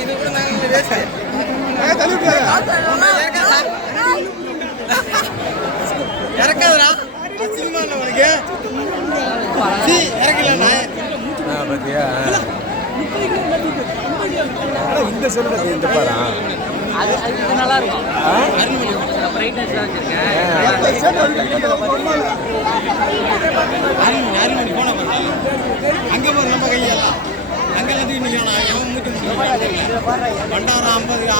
இது கூட இறக்காதரா சினிமாவில் உனக்கு இறக்கல பத்தியா இந்த சொல்லுறது இந்த பாரா அது நல்லா இருக்கும் பிரைட்னஸ் வச்சிருக்கேன் அங்க போற நம்ம கையெல்லாம் அங்க வந்து இன்னைக்கு எவன் மூச்சு பண்டாரம் 50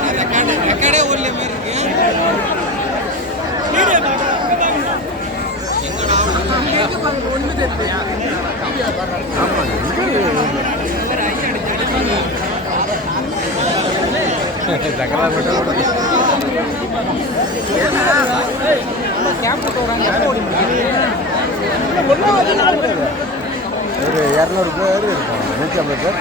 6 ரெக்கார்டே ஒரு மாதிரி இருக்கு ஒரு 200 பேர் இருக்கும் 150 பேர்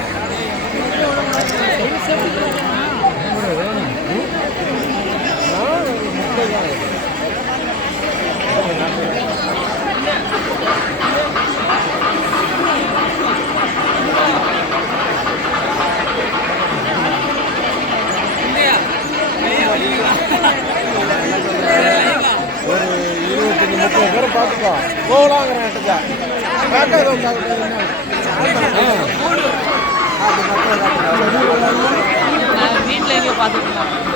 ஒரு 25-30 பேரை பார்த்துக்கோ போகலாங்கிறேன் வீட்டில் எங்கேயோ பார்த்துக்கலாம்